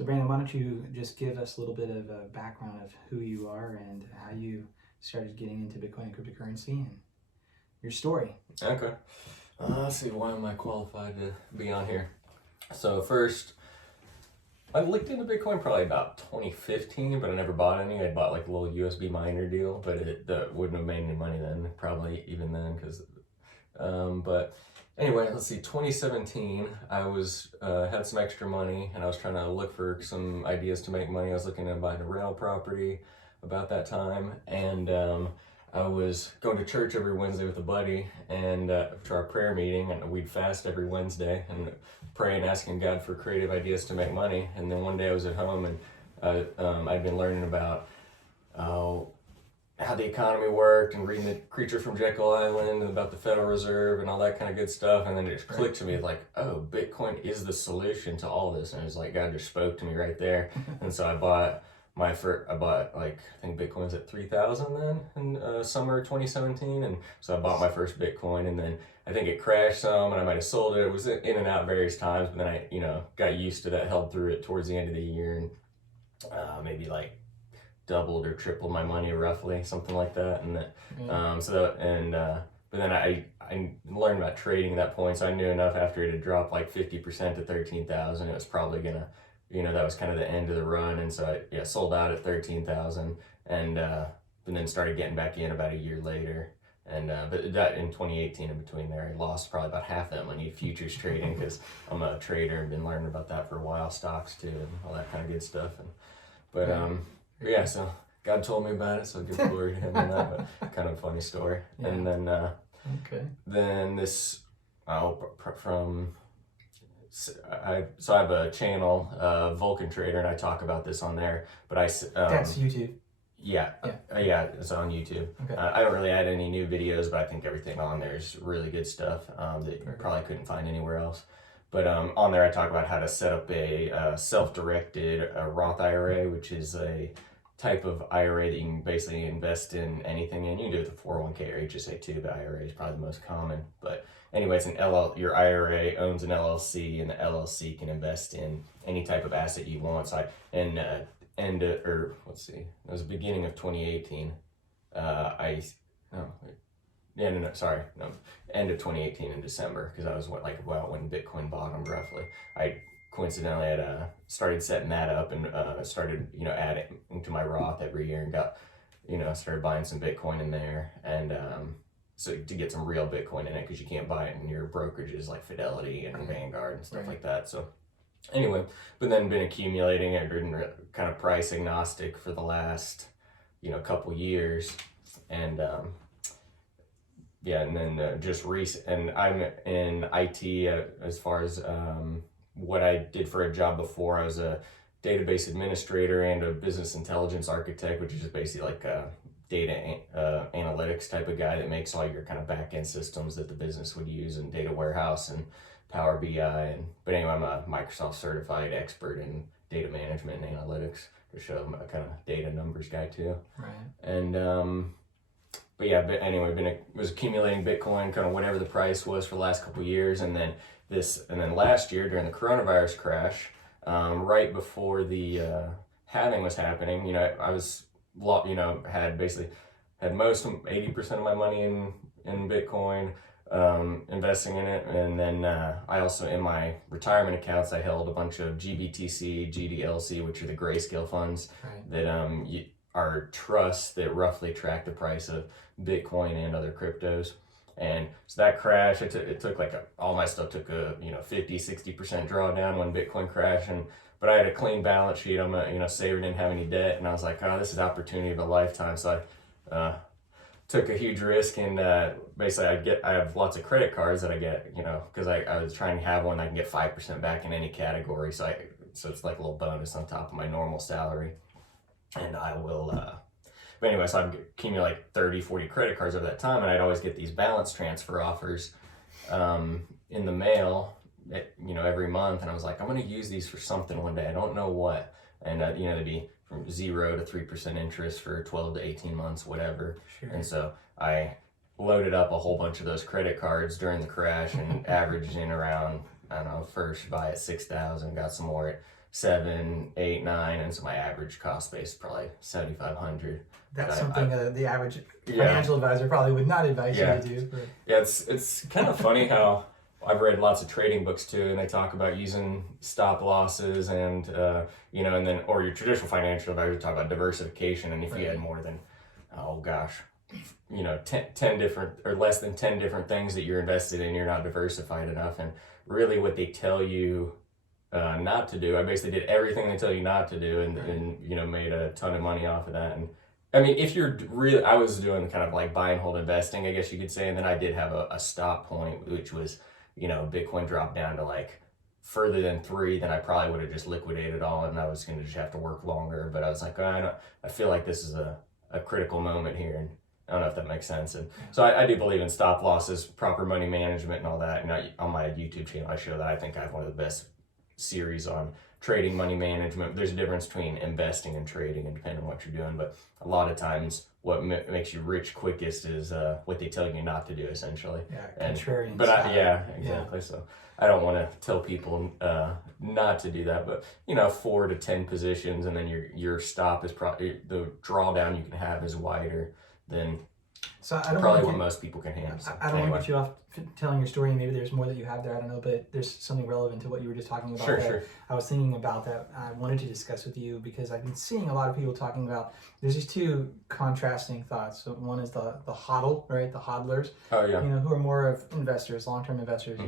So Brandon, why don't you just give us a little bit of a background of who you are and how you started getting into Bitcoin and cryptocurrency and your story. Okay. Let's see, why am I qualified to be on here? So first, I looked into Bitcoin probably about 2015, but I never bought any. I bought like a little USB miner deal, but it wouldn't have made any money then, probably even then, because but anyway, let's see, 2017, I was had some extra money and I was trying to look for some ideas to make money. I was looking at buying a rental property about that time, and I was going to church every Wednesday with a buddy, and to our prayer meeting, and we'd fast every Wednesday and pray and asking God for creative ideas to make money. And then one day I was at home, and I'd been learning about how the economy worked and reading The Creature from Jekyll Island and about the Federal Reserve and all that kind of good stuff. And then it just clicked to me like, oh, Bitcoin is the solution to all this. And it was like God just spoke to me right there. And so I bought like, I think Bitcoin's at 3,000 then in summer 2017. And so I bought my first Bitcoin, and then I think it crashed some and I might have sold it. It was in and out various times, but then I, got used to that, held through it towards the end of the year, and maybe like doubled or tripled my money roughly, something like that. And but then I learned about trading at that point, so I knew enough after it had dropped like 50% to 13,000, it was probably gonna, that was kind of the end of the run. And so I sold out at 13,000, and then started getting back in about a year later. And but that in 2018, in between there, I lost probably about half that money futures trading, because I'm a trader and been learning about that for a while, stocks too, and all that kind of good stuff. But yeah, so God told me about it, so give glory to Him on that. But kind of a funny story. Yeah. And then then this I have a channel, Vulcan Trader, and I talk about this on there. But that's YouTube. Yeah, it's on YouTube. Okay. I don't really add any new videos, but I think everything on there is really good stuff that you probably couldn't find anywhere else. But on there I talk about how to set up a self-directed Roth IRA, which is a type of IRA that you can basically invest in anything in. You can do it with a 401k or HSA too, but IRA is probably the most common. But anyway, it's your IRA owns an LLC, and the LLC can invest in any type of asset you want. So end of the beginning of 2018. End of 2018 in December, because I was when Bitcoin bottomed roughly. I coincidentally had started setting that up, and started adding to my Roth every year, and got started buying some Bitcoin in there, and so to get some real Bitcoin in it, because you can't buy it in your brokerages like Fidelity and Vanguard and stuff like that. So anyway, but then been accumulating it, been kind of price agnostic for the last couple years, and and then just recent, and I'm in IT as far as what I did for a job before. I was a database administrator and a business intelligence architect, which is just basically like a data analytics type of guy that makes all your kind of back-end systems that the business would use, and data warehouse and Power BI. But anyway, I'm a Microsoft certified expert in data management and analytics, to show I'm a kind of data numbers guy too. Right. And but anyway, was accumulating Bitcoin, kind of whatever the price was, for the last couple of years, and then last year during the coronavirus crash, right before the halving was happening, I was had most 80% of my money in Bitcoin, investing in it, and then I also, in my retirement accounts, I held a bunch of GBTC, GDLC, which are the grayscale funds, that are trusts that roughly track the price of Bitcoin and other cryptos. And so that crash, it took all my stuff took a 50-60% drawdown when Bitcoin crashed, but I had a clean balance sheet. I'm a saver, didn't have any debt, and I was like, oh, this is opportunity of a lifetime. So I took a huge risk, and basically I have lots of credit cards that I get, because I was trying to have one that I can get 5% back in any category. So it's like a little bonus on top of my normal salary. And I will, but anyway, so I'd accumulate 30, 40 credit cards over that time, and I'd always get these balance transfer offers in the mail, every month. And I was like, I'm going to use these for something one day. I don't know what. And, they'd be from 0 to 3% interest for 12 to 18 months, whatever. Sure. And so I loaded up a whole bunch of those credit cards during the crash, and averaged in around, I don't know, first buy at 6,000, got some more at 7, 8, 9, and so my average cost base is probably 7,500. That's something the average financial advisor probably would not advise you to do. But. Yeah, it's kind of funny how I've read lots of trading books too, and they talk about using stop losses and and then or your traditional financial advisor talk about diversification, and if you had more than 10 different or less than 10 different things that you're invested in, you're not diversified enough. And really what they tell you not to do, I basically did everything they tell you not to do, and made a ton of money off of that. And I mean, if you're really, I was doing kind of like buy and hold investing, I guess you could say, and then I did have a stop point, which was, Bitcoin dropped down to like further than 3, then I probably would have just liquidated all, and I was going to just have to work longer. But I was like, I feel like this is a critical moment here, and I don't know if that makes sense. And so I do believe in stop losses, proper money management, and all that. And on my YouTube channel, I show that. I think I have one of the best series on trading, money management. There's a difference between investing and trading, and depending on what you're doing. But a lot of times, what makes you rich quickest is what they tell you not to do, essentially. Yeah, contrarian. Exactly. Yeah. So I don't want to tell people not to do that, but 4 to 10 positions, and then your stop is probably the drawdown you can have is wider than probably what most people can handle. So, I don't want to get you off telling your story, and maybe there's more that you have there, I don't know, but there's something relevant to what you were just talking about. Sure. I was thinking about that I wanted to discuss with you, because I've been seeing a lot of people talking about, there's these two contrasting thoughts. So one is the hodl, right? The hodlers, who are more of investors, long-term investors,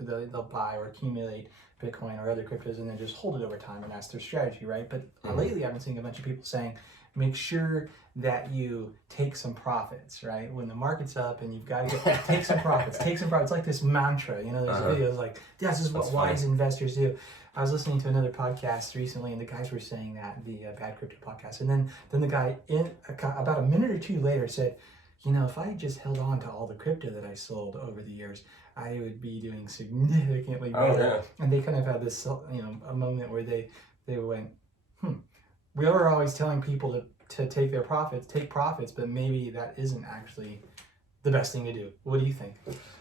they'll buy or accumulate Bitcoin or other cryptos and then just hold it over time, and that's their strategy, right? But lately I've been seeing a bunch of people saying, make sure that you take some profits, right? When the market's up and you've got to take some profits, It's like this mantra, there's videos like, this is what wise investors do. I was listening to another podcast recently, and the guys were saying that, the Bad Crypto podcast. And then the guy, about a minute or two later, said, if I just held on to all the crypto that I sold over the years, I would be doing significantly better. And they kind of had this, a moment where they went, we were always telling people to take profits, but maybe that isn't actually the best thing to do. What do you think?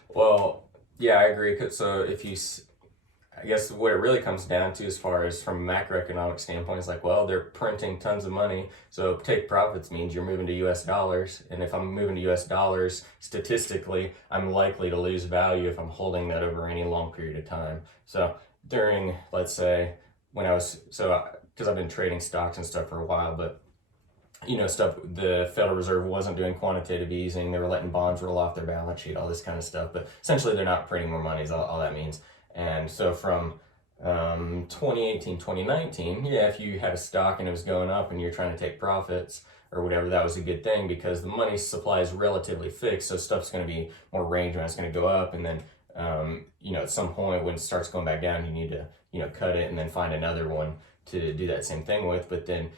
Well, yeah, I agree. So I guess what it really comes down to, as far as from a macroeconomic standpoint, is like, well, they're printing tons of money, so take profits means you're moving to US dollars. And if I'm moving to US dollars, statistically, I'm likely to lose value if I'm holding that over any long period of time. So during, let's say, because I've been trading stocks and stuff for a while, but the Federal Reserve wasn't doing quantitative easing. They were letting bonds roll off their balance sheet, all this kind of stuff. But essentially, they're not printing more money is all that means. And so from 2018, 2019, if you had a stock and it was going up and you're trying to take profits or whatever, that was a good thing, because the money supply is relatively fixed. So stuff's going to be more range bound. It's going to go up, and then at some point when it starts going back down, you need to cut it and then find another one to do that same thing with. But then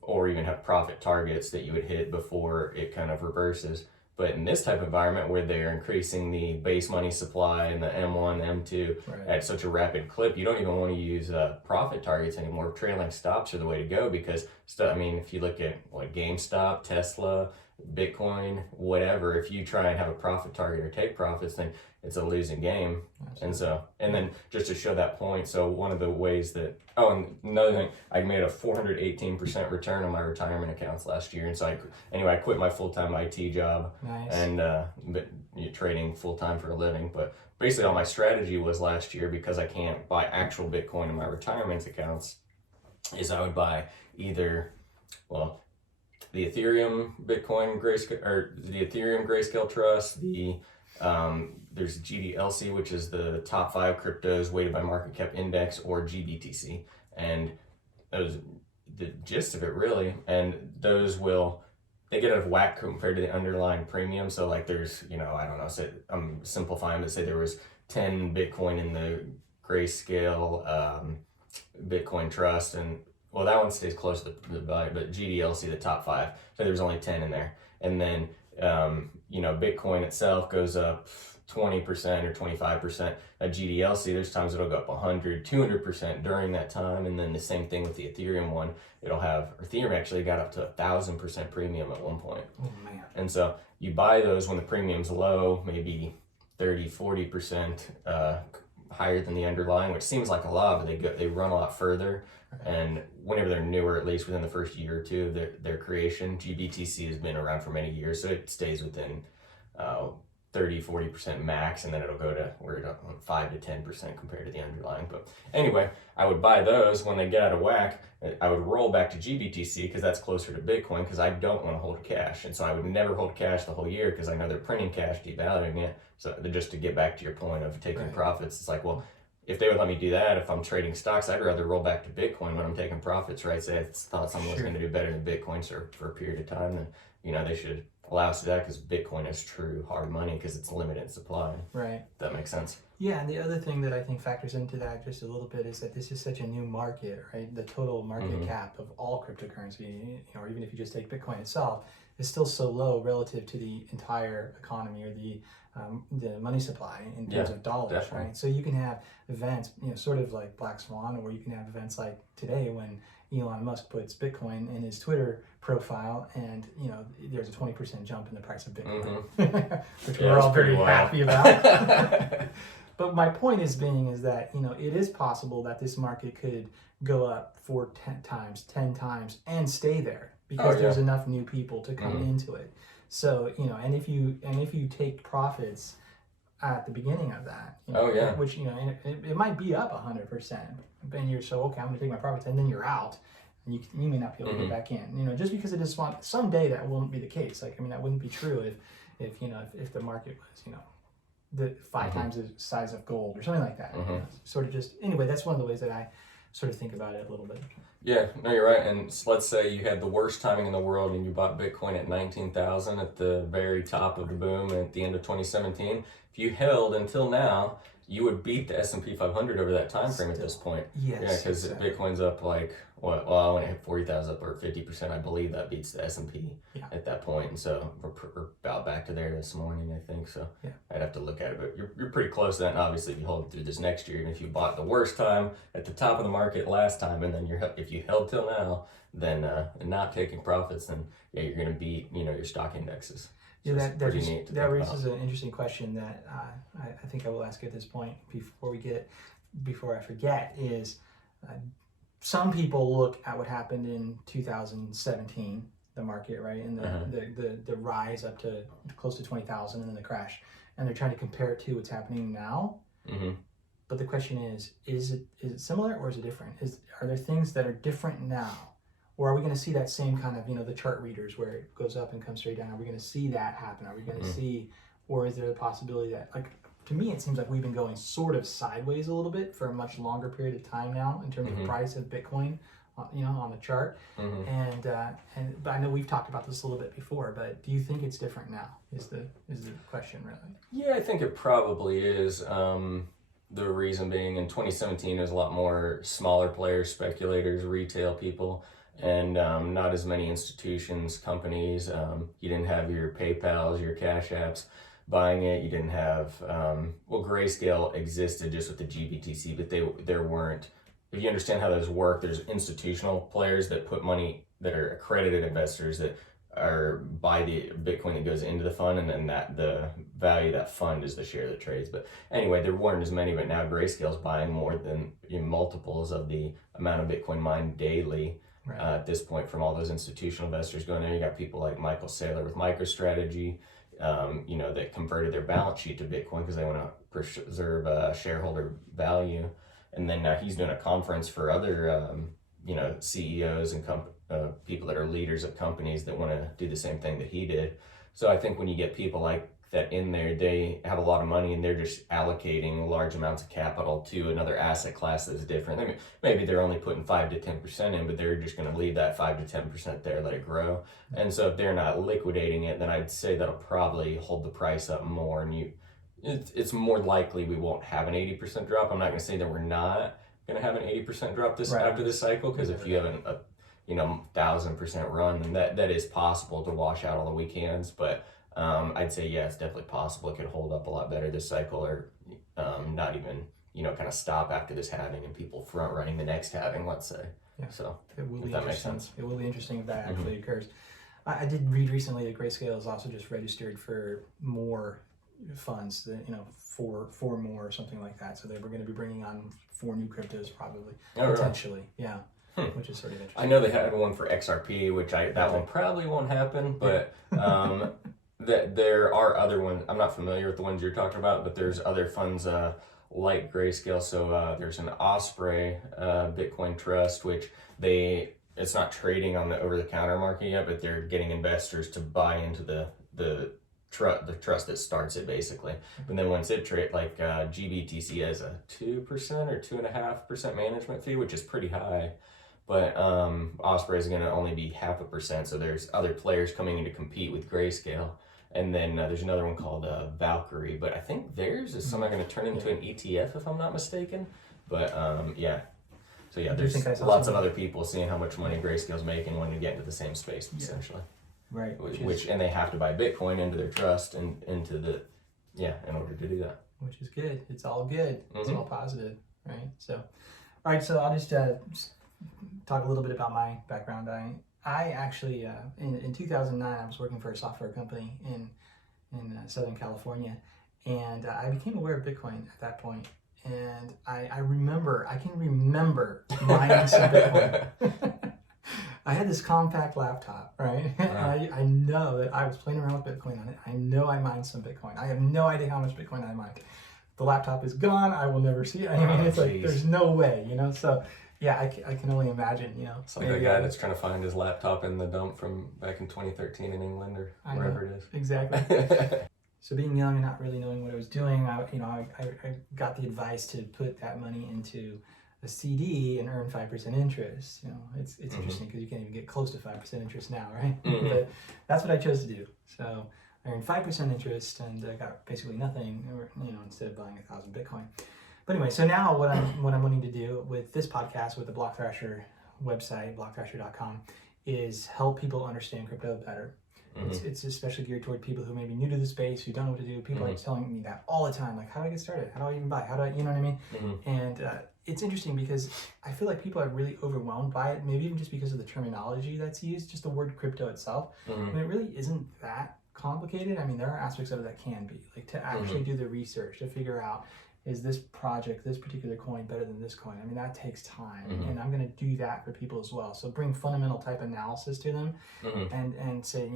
or even have profit targets that you would hit before it kind of reverses. But in this type of environment where they're increasing the base money supply and the M1, M2 at such a rapid clip, you don't even want to use profit targets anymore. Trailing stops are the way to go, because if you look at GameStop, Tesla, Bitcoin, whatever, if you try and have a profit target or take profits, then it's a losing game. Absolutely. And then just to show that point, so one of the ways that, and another thing, I made a 418% return on my retirement accounts last year. And so I quit my full-time IT job. Nice. And trading full-time for a living. But basically all my strategy was last year, because I can't buy actual Bitcoin in my retirement accounts, is I would buy either, the Ethereum Bitcoin Grayscale, or the Ethereum Grayscale Trust, there's GDLC, which is the top 5 cryptos weighted by market cap index, or GBTC. And those, the gist of it really, and those they get out of whack compared to the underlying premium. So there's, I don't know, say, I'm simplifying, but say there was 10 Bitcoin in the Grayscale Bitcoin Trust, and that one stays close to the value, but GDLC, the top 5, so there's only 10 in there. And then, Bitcoin itself goes up 20% or 25%. At GDLC, there's times it'll go up 100, 200% during that time. And then the same thing with the Ethereum one. Ethereum actually got up to 1,000% premium at one point. Oh, man. And so you buy those when the premium's low, maybe 30, 40%, higher than the underlying, which seems like a lot, but they run a lot further. And whenever they're newer, at least within the first year or two of their creation, GBTC has been around for many years, so it stays within 30-40% max, and then it'll go to where it up 5 to 10% compared to the underlying. But anyway, I would buy those when they get out of whack. I would roll back to GBTC because that's closer to Bitcoin, because I don't want to hold cash, and so I would never hold cash the whole year because I know they're printing cash, devaluing it. So just to get back to your point of taking profits, it's like, well, if they would let me do that, if I'm trading stocks, I'd rather roll back to Bitcoin when I'm taking profits, right? Say I thought someone was going to do better than Bitcoin for a period of time, then they should allow us to do that, because Bitcoin is true hard money because it's limited supply. Right. That makes sense. Yeah, and the other thing that I think factors into that just a little bit is that this is such a new market, right? The total market cap of all cryptocurrency, or even if you just take Bitcoin itself, is still so low relative to the entire economy or the money supply in terms of dollars, definitely. Right? So you can have events, sort of like Black Swan, or you can have events like today when Elon Musk puts Bitcoin in his Twitter profile, and there's a 20% jump in the price of Bitcoin, which we're all very happy about. But my point is that it is possible that this market could go up 10 times, and stay there because there's enough new people to come into it. So and if you take profits at the beginning of that, which it might be up 100%, and you're so okay, I'm gonna take my profits, and then you're out, and you may not be able to get back in. Just because it is someday that won't be the case. Like, that wouldn't be true if the market was the 5 times the size of gold or something like that. Sort of just anyway. That's one of the ways that I sort of think about it a little bit. Yeah, no, you're right. And let's say you had the worst timing in the world and you bought Bitcoin at 19,000 at the very top of the boom at the end of 2017. If you held until now, you would beat the S&P 500 over that time frame at this point. Yes. Yeah, because Bitcoin's up like, when it hit 40,000, up or 50%, I believe that beats the S&P at that point. And so we're about back to there this morning, I think. So I'd have to look at it, but you're pretty close to that. And obviously, if you hold through this next year, and if you bought the worst time at the top of the market last time, and then if you held till now, then and not taking profits, then you're going to beat your stock indexes. So that raises an interesting question that I think I will ask at this point before I forget is. Some people look at what happened in 2017, the market, right, and the rise up to close to 20,000, and then the crash, and they're trying to compare it to what's happening now. But the question is it similar or is it different? Are there things that are different now, or are we going to see that same kind of the chart readers where it goes up and comes straight down? Are we going to see that happen? Are we going to see, or is there the possibility that to me, it seems like we've been going sort of sideways a little bit for a much longer period of time now in terms of price of Bitcoin, on the chart. But I know we've talked about this a little bit before. But do you think it's different now? Is the question really? Yeah, I think it probably is. The reason being, in 2017, there's a lot more smaller players, speculators, retail people, and not as many institutions, companies. You didn't have your PayPals, your Cash Apps buying it. You didn't have Grayscale existed just with the GBTC, but there weren't. If you understand how those work, there's institutional players that put money, that are accredited investors that are buy the Bitcoin that goes into the fund, and then that the value of that fund is the share that trades. But anyway, there weren't as many, but now Grayscale's buying more than multiples of the amount of Bitcoin mined daily. At this point, from all those institutional investors going there. You got people like Michael Saylor with MicroStrategy, that converted their balance sheet to Bitcoin because they want to preserve shareholder value. And then now he's doing a conference for other, CEOs and people that are leaders of companies that want to do the same thing that he did. So I think when you get people like that in there, they have a lot of money and they're just allocating large amounts of capital to another asset class that's different. I mean, maybe they're only putting 5 to 10% in, but they're just going to leave that 5 to 10% there, let it grow. And so if they're not liquidating it, then I'd say that'll probably hold the price up more. And it's more likely we won't have an 80% drop. I'm not going to say that we're not going to have an 80% drop after this cycle, because if you have a 1,000% run, then that is possible to wash out all the weekends. But I'd say, it's definitely possible. It could hold up a lot better this cycle, or not even, kind of stop after this halving and people front running the next halving, let's say. Yeah. So if that makes sense. It will be interesting if that actually occurs. I did read recently that Grayscale is also just registered for more funds, that, four more or something like that. So they were going to be bringing on 4 new cryptos probably, potentially. Really? Yeah. Which is sort of interesting. I know they had one for XRP, which that one probably won't happen, but there are other ones. I'm not familiar with the ones you're talking about, but there's other funds like Grayscale. So there's an Osprey Bitcoin Trust, which it's not trading on the over-the-counter market yet, but they're getting investors to buy into the trust that starts it, basically. But then once it trades, like GBTC has a 2% or 2.5% management fee, which is pretty high. But Osprey is going to only be 0.5%, so there's other players coming in to compete with Grayscale. And then there's another one called Valkyrie, but I think theirs is somehow going to turn into an ETF, if I'm not mistaken. But yeah. So yeah, there's lots of other people seeing how much money Grayscale's making when you get into the same space, essentially. Right. And they have to buy Bitcoin into their trust and in order to do that. Which is good. It's all good. It's all positive, right? So, all right. So I'll just talk a little bit about my background. I actually in 2009 I was working for a software company in Southern California, and I became aware of Bitcoin at that point. And I can remember mining some Bitcoin. I had this compact laptop, right? Wow. I know that I was playing around with Bitcoin on it. I know I mined some Bitcoin. I have no idea how much Bitcoin I mined. The laptop is gone. I will never see it. I mean, it's like, there's no way, So, yeah, I can only imagine, It's like a guy that's trying to find his laptop in the dump from back in 2013 in England or wherever it is. Exactly. So being young and not really knowing what I was doing, I got the advice to put that money into a CD and earn 5% interest. It's interesting because you can't even get close to 5% interest now, right? But that's what I chose to do. So I earned 5% interest and I got basically nothing, instead of buying 1,000 Bitcoin. But anyway, so now what I'm wanting to do with this podcast, with the Blockthrasher website, blockthrasher.com, is help people understand crypto better. It's especially geared toward people who may be new to the space, who don't know what to do. People are telling me that all the time, like, how do I get started? How do I even buy? How do I, you know what I mean? And it's interesting because I feel like people are really overwhelmed by it, maybe even just because of the terminology that's used, just the word crypto itself. And it really isn't that complicated. I mean, there are aspects of it that can be, like to actually do the research, to figure out, is this project, this particular coin better than this coin? I mean, that takes time, and I'm going to do that for people as well. So bring fundamental type analysis to them, and say,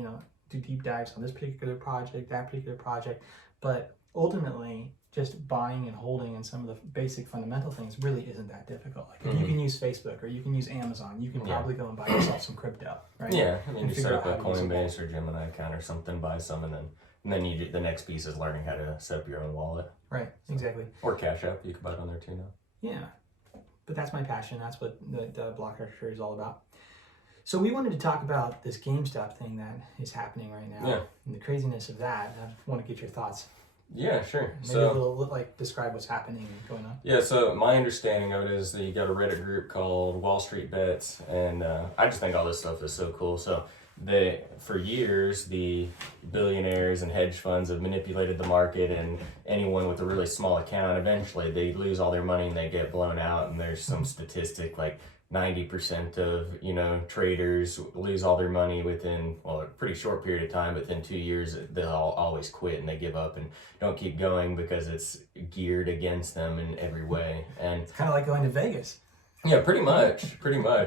do deep dives on this particular project, that particular project. But ultimately, just buying and holding and some of the basic fundamental things really isn't that difficult. Like if you can use Facebook or you can use Amazon, you can probably go and buy yourself some crypto, right? Yeah, I mean, you set up a Coinbase or Gemini account or something, buy some, and then you do, the next piece is learning how to set up your own wallet. Right, exactly. Or Cash App, you can buy it on there too now. Yeah, but that's my passion. That's what the Blockthasher is all about. So we wanted to talk about this GameStop thing that is happening right now, and the craziness of that. I want to get your thoughts. Yeah, sure. Maybe a little, describe what's happening and going on. Yeah, so my understanding of it is that you got a Reddit group called WallStreetBets, and I just think all this stuff is so cool. So for years, the billionaires and hedge funds have manipulated the market, and anyone with a really small account, eventually they lose all their money and they get blown out. And there's some statistic like 90% of traders lose all their money within a pretty short period of time. But within 2 years, they'll always quit and they give up and don't keep going because it's geared against them in every way. And it's kind of like going to Vegas. Yeah, pretty much.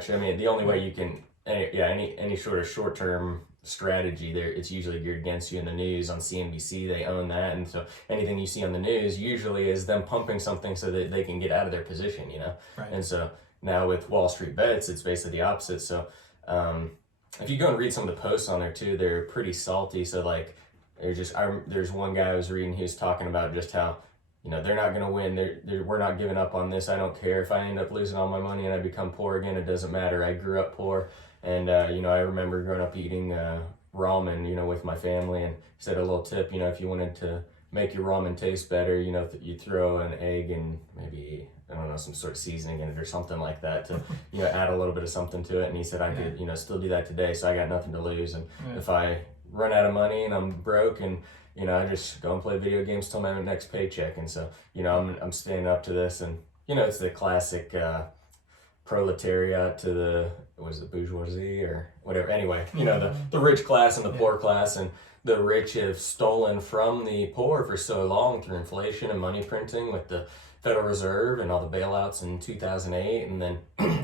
I mean, the only way you can. Any sort of short-term strategy there, it's usually geared against you. In the news on CNBC, they own that, and so anything you see on the news usually is them pumping something so that they can get out of their position, Right. And so now with WallStreetBets, it's basically the opposite. So if you go and read some of the posts on there too, they're pretty salty. So like there's one guy I was reading, he was talking about just how they're not going to win. We're not giving up on this. I don't care if I end up losing all my money and I become poor again. It doesn't matter. I grew up poor. And, I remember growing up eating ramen, with my family. And he said a little tip, if you wanted to make your ramen taste better, you throw an egg and maybe, I don't know, some sort of seasoning in it or something like that to, add a little bit of something to it. And he said I could, still do that today. So I got nothing to lose. And if I run out of money and I'm broke and, I just go and play video games till my next paycheck. And so, I'm staying up to this. And, it's the classic proletariat to the bourgeoisie or whatever. Anyway, the rich class and the poor class, and the rich have stolen from the poor for so long through inflation and money printing with the Federal Reserve and all the bailouts in 2008, and then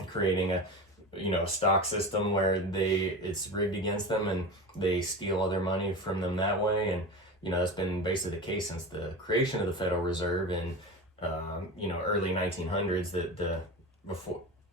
creating a stock system where it's rigged against them and they steal all their money from them that way. And that's been basically the case since the creation of the Federal Reserve in early 1900s.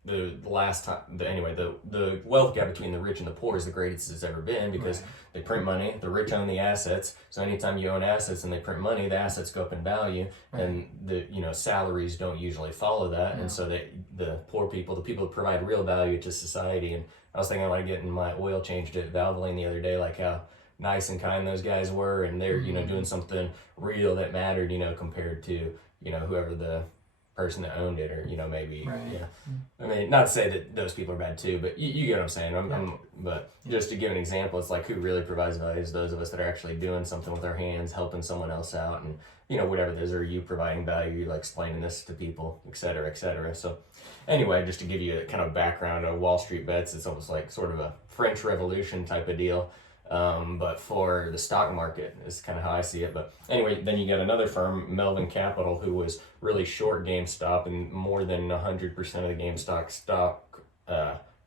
The wealth gap between the rich and the poor is the greatest it's ever been, because they print money, the rich own the assets. So anytime you own assets and they print money, the assets go up in value, and the salaries don't usually follow that. And so the poor people, the people that provide real value to society. And I was thinking about getting my oil changed at Valvoline the other day, like how nice and kind those guys were, and they're doing something real that mattered, compared to whoever the person that owned it, or maybe I mean, not to say that those people are bad too, but you get what I'm saying. But just to give an example, it's like, who really provides value is those of us that are actually doing something with our hands, helping someone else out, and whatever it is, or you providing value, like explaining this to people, et cetera, et cetera. So anyway, just to give you a kind of background of WallStreetBets, it's almost like sort of a French Revolution type of deal. But for the stock market is kind of how I see it. But anyway, then you got another firm, Melvin Capital, who was really short GameStop, and more than 100% of the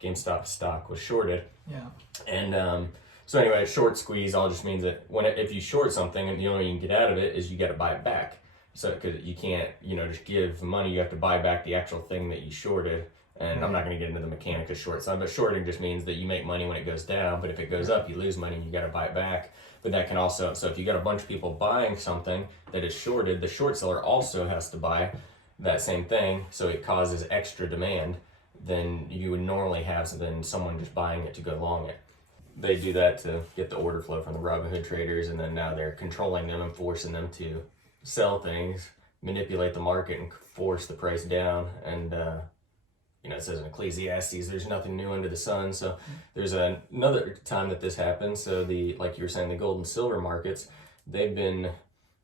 GameStop stock was shorted. Yeah. And so anyway, short squeeze all just means that if you short something, and the only way you can get out of it is you got to buy it back. So because you can't just give money, you have to buy back the actual thing that you shorted. And I'm not going to get into the mechanic of short selling, but shorting just means that you make money when it goes down, but if it goes up, you lose money and you got to buy it back. But that can also, so if you got a bunch of people buying something that is shorted, the short seller also has to buy that same thing, so it causes extra demand than you would normally have than someone just buying it to go long it. They do that to get the order flow from the Robinhood traders, and then now they're controlling them and forcing them to sell things, manipulate the market, and force the price down. And it says in Ecclesiastes, there's nothing new under the sun. So there's another time that this happens. So like you were saying, the gold and silver markets,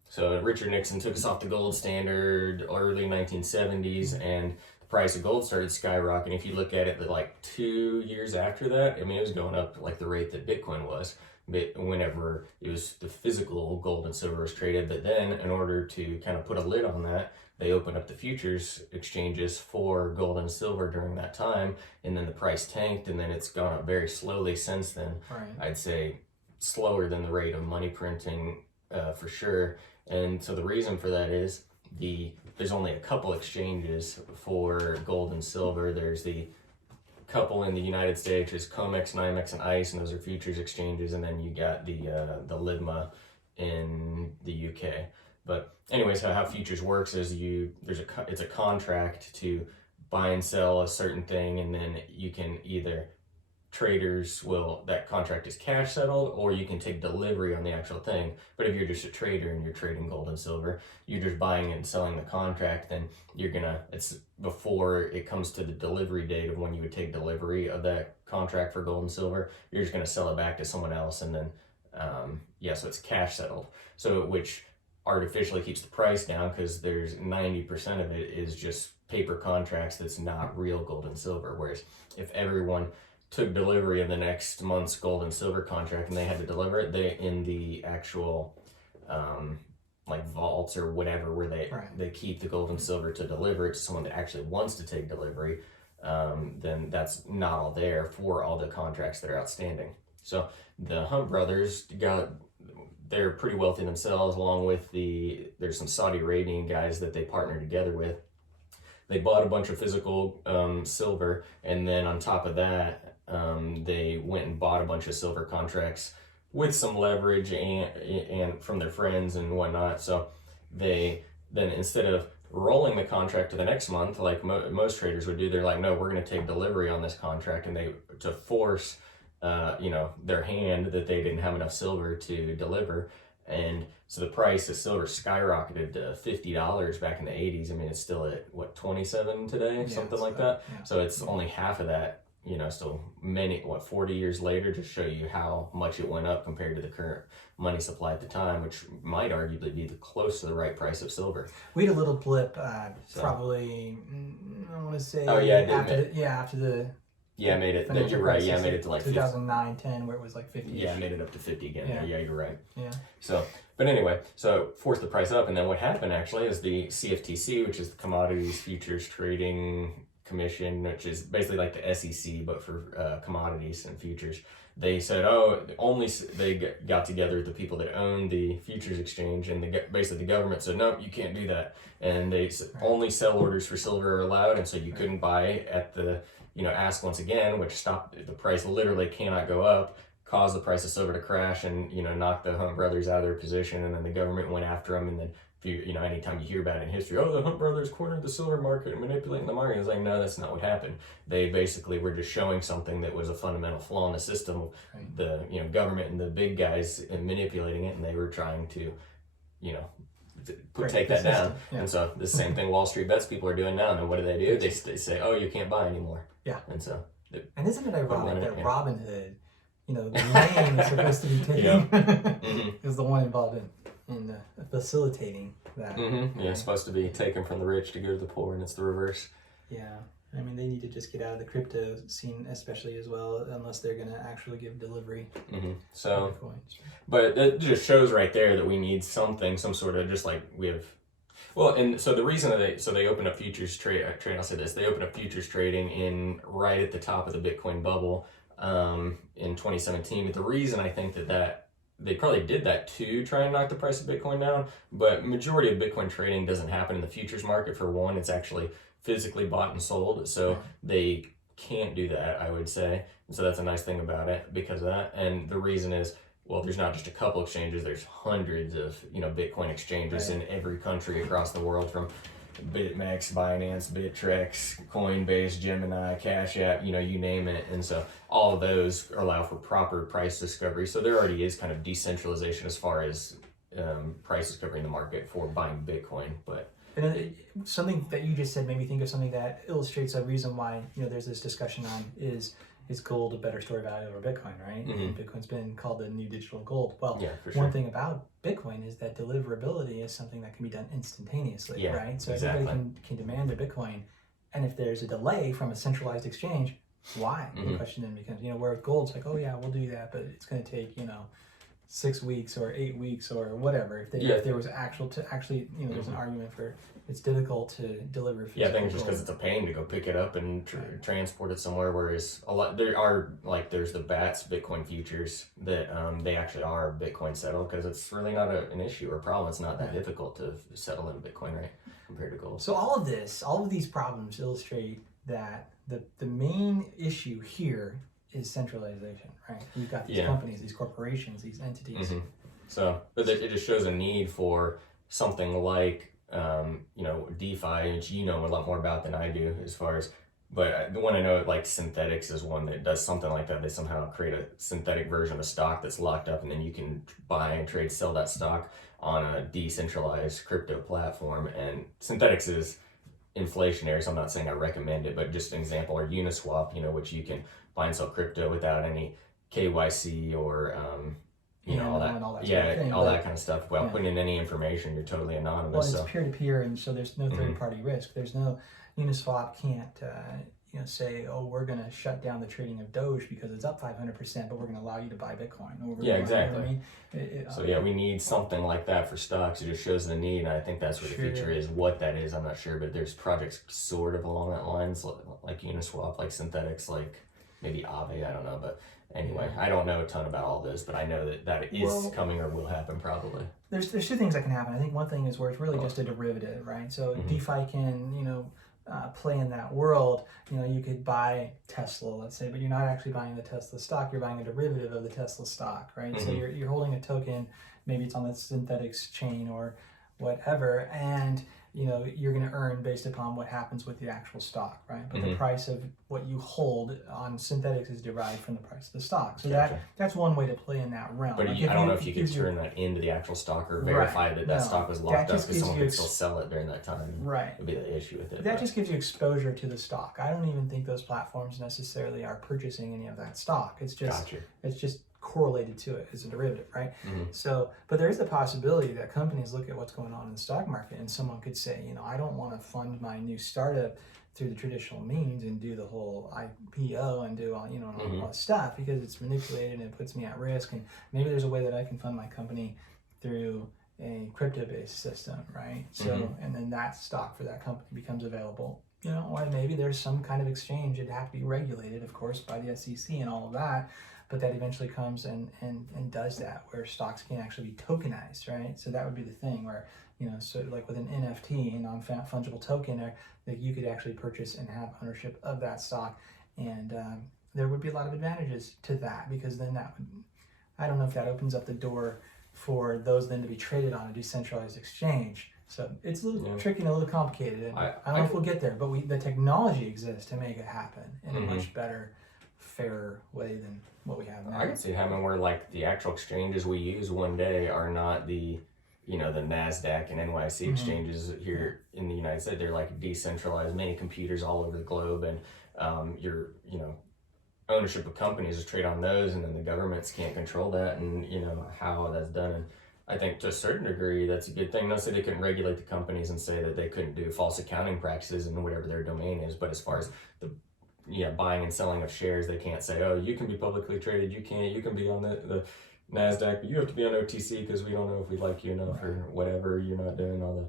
so Richard Nixon took us off the gold standard early 1970s, and the price of gold started skyrocketing. If you look at it, like 2 years after that, I mean, it was going up like the rate that Bitcoin was. But whenever it was the physical gold and silver was traded, but then in order to kind of put a lid on that, they opened up the futures exchanges for gold and silver during that time, and then the price tanked, and then it's gone up very slowly since then. Right. I'd say slower than the rate of money printing for sure. And so the reason for that is there's only a couple exchanges for gold and silver. There's the couple in the United States, is COMEX, NYMEX, and ICE, and those are futures exchanges, and then you got the LIDMA in the UK. But anyways, how futures works is it's a contract to buy and sell a certain thing, and then you can either that contract is cash settled, or you can take delivery on the actual thing. But if you're just a trader and you're trading gold and silver, you're just buying and selling the contract, then it's before it comes to the delivery date of when you would take delivery of that contract for gold and silver, you're just going to sell it back to someone else, and then so it's cash settled. So which artificially keeps the price down, because there's 90% of it is just paper contracts that's not real gold and silver. Whereas if everyone took delivery of the next month's gold and silver contract and they had to deliver it, they in the actual like vaults or whatever where they keep the gold and silver to deliver it to someone that actually wants to take delivery, then that's not all there for all the contracts that are outstanding. So the Hunt brothers they're pretty wealthy themselves, along with there's some Saudi Arabian guys that they partner together with. They bought a bunch of physical silver, and then on top of that, they went and bought a bunch of silver contracts with some leverage and from their friends and whatnot. So they then, instead of rolling the contract to the next month like most traders would do, they're like, no, we're going to take delivery on this contract, and to force their hand that they didn't have enough silver to deliver. And so the price of silver skyrocketed to $50 back in the 80s. I mean, it's still at what, 27 today, something like that. Yeah. So it's only half of that still 40 years later, to show you how much it went up compared to the current money supply at the time, which might arguably be close to the right price of silver. We had a little blip, probably, I want to say, after the Yeah, I made it. You're right. Yeah, I made it to like 2009, 10, where it was like 50. Yeah, I made it up to 50 again. Yeah, you're right. Yeah. So, but anyway, so forced the price up, and then what happened actually is the CFTC, which is the Commodities Futures Trading Commission, which is basically like the SEC but for commodities and futures. They said, they got together with the people that own the futures exchange, and basically the government said, no, you can't do that, and they only sell orders for silver are allowed, and so you couldn't buy at the ask once again, which stopped the price. Literally cannot go up, caused the price of silver to crash, and knocked the Hunt brothers out of their position. And then the government went after them. And then anytime you hear about it in history, the Hunt brothers cornered the silver market and manipulating the market. It's like, no, that's not what happened. They basically were just showing something that was a fundamental flaw in the system. Right. The government and the big guys manipulating it, and they were trying to take that down. Yeah. And so the same thing WallStreetBets people are doing now. And what do? They say, you can't buy anymore. Yeah. And so. And isn't it ironic that Robinhood, the name is supposed to be taken, is the one involved in facilitating that. Mm-hmm. Yeah, it's supposed to be taken from the rich to go to the poor, and it's the reverse. Yeah. I mean, they need to just get out of the crypto scene, especially as well, unless they're going to actually give delivery. Mm-hmm. So, but it just shows right there that we need some sort of, just like we have. Well, and so the reason that they opened up futures trade. I'll say this: they opened up futures trading right at the top of the Bitcoin bubble in 2017. But the reason I think that they probably did that to try and knock the price of Bitcoin down. But majority of Bitcoin trading doesn't happen in the futures market. For one, it's actually physically bought and sold, so they can't do that, I would say. And so that's a nice thing about it because of that. And the reason is, well, there's not just a couple exchanges, there's hundreds of Bitcoin exchanges in every country across the world, from BitMEX, Binance, Bittrex, Coinbase, Gemini, Cash App, you name it. And so all of those allow for proper price discovery. So there already is kind of decentralization as far as price discovery in the market for buying Bitcoin. But something that you just said made me think of something that illustrates a reason why there's this discussion on is gold a better store value over Bitcoin, right? Mm-hmm. Bitcoin's been called the new digital gold. Well, one thing about Bitcoin is that deliverability is something that can be done instantaneously, right? So everybody can demand a Bitcoin, and if there's a delay from a centralized exchange, why? The question then becomes, where with gold, it's like, we'll do that, but it's going to take 6 weeks or 8 weeks or whatever. If there was actually there's an argument for it's difficult to deliver. I think it's just because it's a pain to go pick it up and transport it somewhere. Whereas there's the BATS Bitcoin futures that they actually are Bitcoin settled because it's really not an issue or a problem. It's not that difficult to settle in Bitcoin, right, compared to gold. So all of these problems illustrate that the main issue here is centralization, right? You've got these companies, these corporations, these entities. Mm-hmm. So, but it just shows a need for something like, DeFi, which you know a lot more about than I do as far as, but the one I know, like Synthetics is one that does something like that. They somehow create a synthetic version of stock that's locked up, and then you can buy and trade, sell that stock on a decentralized crypto platform. And Synthetics is inflationary, so I'm not saying I recommend it, but just an example, or Uniswap, which you can buy and sell crypto without any KYC or all that kind of stuff. Without putting in any information, you're totally anonymous. Well, it's peer-to-peer, and so there's no third-party risk. There's no Uniswap can't say, we're going to shut down the trading of DOGE because it's up 500%, but we're going to allow you to buy Bitcoin. Exactly. We need something like that for stocks. It just shows the need, and I think that's where the future is. What that is, I'm not sure, but there's projects sort of along that lines, like Uniswap, like Synthetics, like maybe Aave, I don't know, but anyway, I don't know a ton about all this, but I know that is coming or will happen probably. There's two things that can happen. I think one thing is where it's really just a derivative, right? So DeFi can, play in that world. You could buy Tesla, let's say, but you're not actually buying the Tesla stock. You're buying a derivative of the Tesla stock, right? So you're holding a token. Maybe it's on the Synthetics chain or whatever, and you're going to earn based upon what happens with the actual stock, right? But the price of what you hold on synthetics is derived from the price of the stock. So that's one way to play in that realm. But I don't know if you could turn that into the actual stock or verify that stock was locked up because someone could still sell it during that time. Right. Would be the issue with it. That just gives you exposure to the stock. I don't even think those platforms necessarily are purchasing any of that stock. It's just correlated to it as a derivative, right? So, but there is the possibility that companies look at what's going on in the stock market and someone could say, I don't want to fund my new startup through the traditional means and do the whole IPO and do all, all that stuff because it's manipulated and it puts me at risk. And maybe there's a way that I can fund my company through a crypto-based system, right? So, and then that stock for that company becomes available. Or maybe there's some kind of exchange. It'd have to be regulated, of course, by the SEC and all of that. But that eventually comes and does that, where stocks can actually be tokenized, right? So that would be the thing where, so like with an NFT, a non-fungible token, that you could actually purchase and have ownership of that stock. And there would be a lot of advantages to that because then I don't know if that opens up the door for those then to be traded on a decentralized exchange. So it's a little tricky and a little complicated. And I don't know if we'll get there, but the technology exists to make it happen in a much better, fairer way than what we have now. I can see it happening where like the actual exchanges we use one day are not the the NASDAQ and NYSE exchanges here in the United States. They're like decentralized, many computers all over the globe, and your ownership of companies is trade on those, and then the governments can't control that, and how that's done. And I think to a certain degree that's a good thing. Not say they couldn't regulate the companies and say that they couldn't do false accounting practices in whatever their domain is, but as far as the buying and selling of shares, they can't say, oh, you can be publicly traded, you can be on the NASDAQ, but you have to be on OTC because we don't know if we like you enough or whatever. You're not doing all the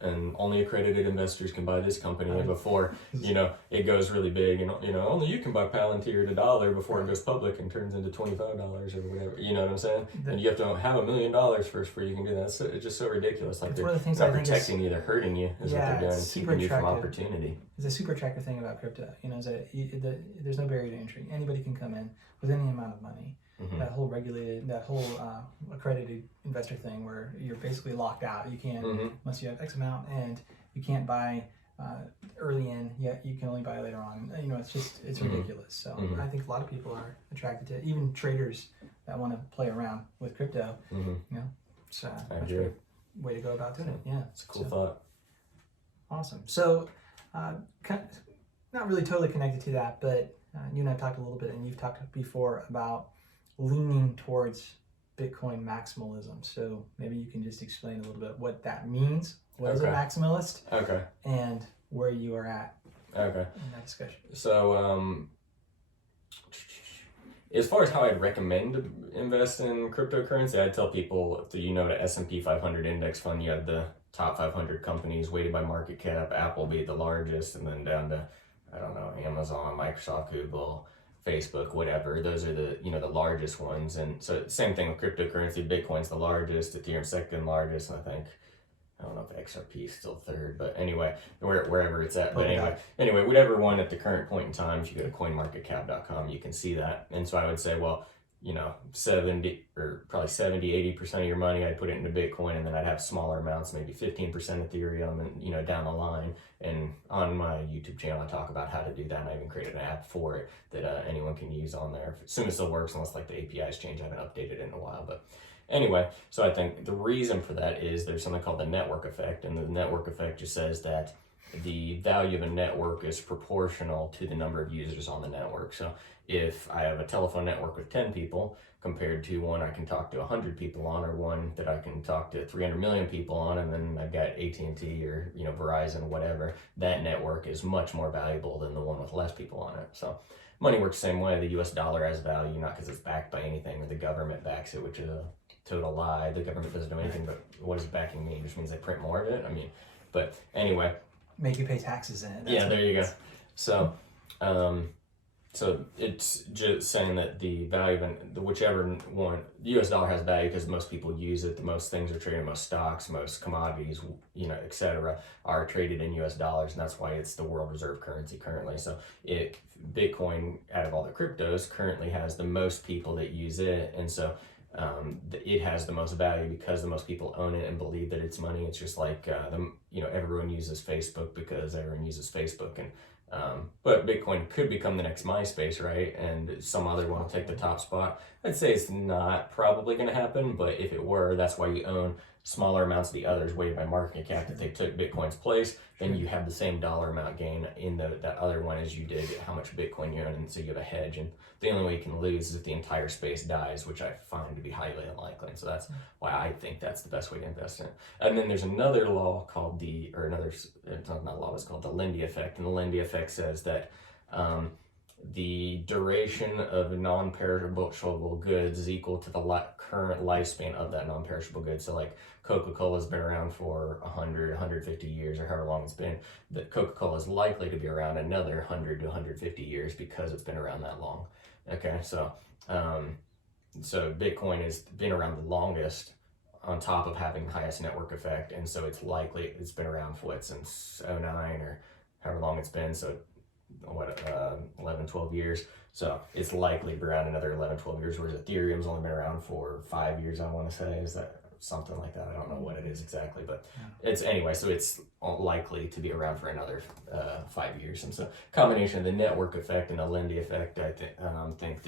and only accredited investors can buy this company. And before it goes really big, and only you can buy Palantir at $1 before it goes public and turns into $25 or whatever. You know what I'm saying? And you have to have $1 million first before you can do that. So it's just so ridiculous. Like they're not protecting you, they're hurting you. Is what they're doing, keeping you from opportunity. It's a super attractive thing about crypto. Is that there's no barrier to entry. Anybody can come in with any amount of money. That whole accredited investor thing where you're basically locked out. You can't, unless you have X amount, and you can't buy early in, yet you can only buy later on. It's ridiculous. So I think a lot of people are attracted to it, even traders that want to play around with crypto. So that's a great way to go about doing it. Yeah. It's a cool thought. Awesome. So, not really totally connected to that, but you and I talked a little bit, and you've talked before about leaning towards Bitcoin maximalism. So maybe you can just explain a little bit what that means. What is a maximalist? Okay. And where you are at in that discussion. So, as far as how I'd recommend to invest in cryptocurrency, I'd tell people the S&P 500 index fund, you have the top 500 companies weighted by market cap. Apple being the largest, and then down to, Amazon, Microsoft, Google, Facebook, whatever. Those are the the largest ones. And so same thing with cryptocurrency. Bitcoin's the largest, Ethereum second largest, and I don't know if XRP is still third, but anyway, wherever it's at. But anyway, whatever one at the current point in time, if you go to coinmarketcap.com, you can see that. And so I would say, well, 70 or probably 70-80% of your money, I'd put it into Bitcoin, and then I'd have smaller amounts, maybe 15% Ethereum, and down the line. And on my YouTube channel, I talk about how to do that, and I even created an app for it that anyone can use on there. As soon as it works, unless like the APIs change, I haven't updated it in a while. But anyway, so I think the reason for that is there's something called the network effect, and the network effect just says that the value of a network is proportional to the number of users on the network. So if I have a telephone network with 10 people compared to one I can talk to 100 people on, or one that I can talk to 300 million people on, and then I've got AT&T or Verizon, whatever, that network is much more valuable than the one with less people on it. So money works the same way. The US dollar has value, not because it's backed by anything, or the government backs it, which is a total lie. The government doesn't do anything, but what does backing mean? Which means they print more of it? But anyway. Make you pay taxes in it. Yeah, there you go. So, so it's just saying that the value of whichever one, the US dollar has value because most people use it. The most things are traded, most stocks, most commodities, etc., are traded in US dollars, and that's why it's the world reserve currency currently. So Bitcoin, out of all the cryptos, currently has the most people that use it, and so it has the most value because the most people own it and believe that it's money. It's just like everyone uses Facebook because everyone uses Facebook, and but Bitcoin could become the next MySpace, right? And some other one will take the top spot. I'd say it's not probably going to happen, but if it were, that's why you own smaller amounts of the others weighted by market cap. If they took Bitcoin's place, then you have the same dollar amount gain in that other one as you did how much Bitcoin you own, and so you have a hedge. And the only way you can lose is if the entire space dies, which I find to be highly unlikely. And so that's why I think that's the best way to invest in it. And then there's another law called it's not law, it's called the Lindy effect. And the Lindy effect says that the duration of non-perishable goods is equal to the current lifespan of that non-perishable good. So like Coca-Cola's been around for 100, 150 years, or however long it's been. The Coca-Cola is likely to be around another 100 to 150 years because it's been around that long. Okay, so Bitcoin has been around the longest, on top of having the highest network effect, and so it's been around for since 2009 or however long it's been. So 11, 12 years. So it's likely to be around another 11, 12 years, whereas Ethereum's only been around for 5 years, I want to say. Is that something like that? I don't know what it is exactly, but it's anyway, so it's likely to be around for another 5 years. And so combination of the network effect and the Lindy effect, I think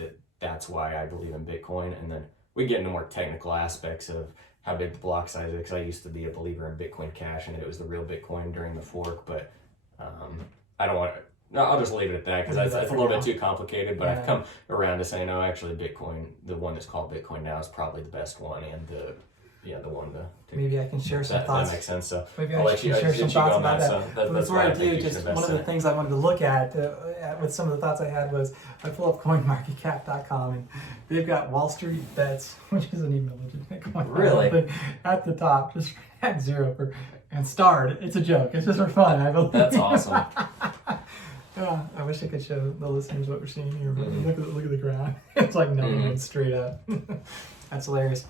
that's why I believe in Bitcoin. And then we get into more technical aspects of how big the block size is, because I used to be a believer in Bitcoin Cash, and it was the real Bitcoin during the fork, but I don't want to. No, I'll just leave it at that, because that's a little bit too complicated. But I've come around to saying, no, actually, Bitcoin, the one that's called Bitcoin now, is probably the best one, and the one to maybe I can share some thoughts. That makes sense. So maybe I can share some thoughts about that. But before I do, just one of the things I wanted to look at with some of the thoughts I had was I pull up CoinMarketCap.com, and they've got WallStreetBets, which isn't even a legitimate coin. Really? At the top, just at zero and starred. It's a joke. It's just for fun. I believe. That's awesome. Yeah, I wish I could show the listeners what we're seeing here, but look at the ground. It's like nothing straight up. That's hilarious.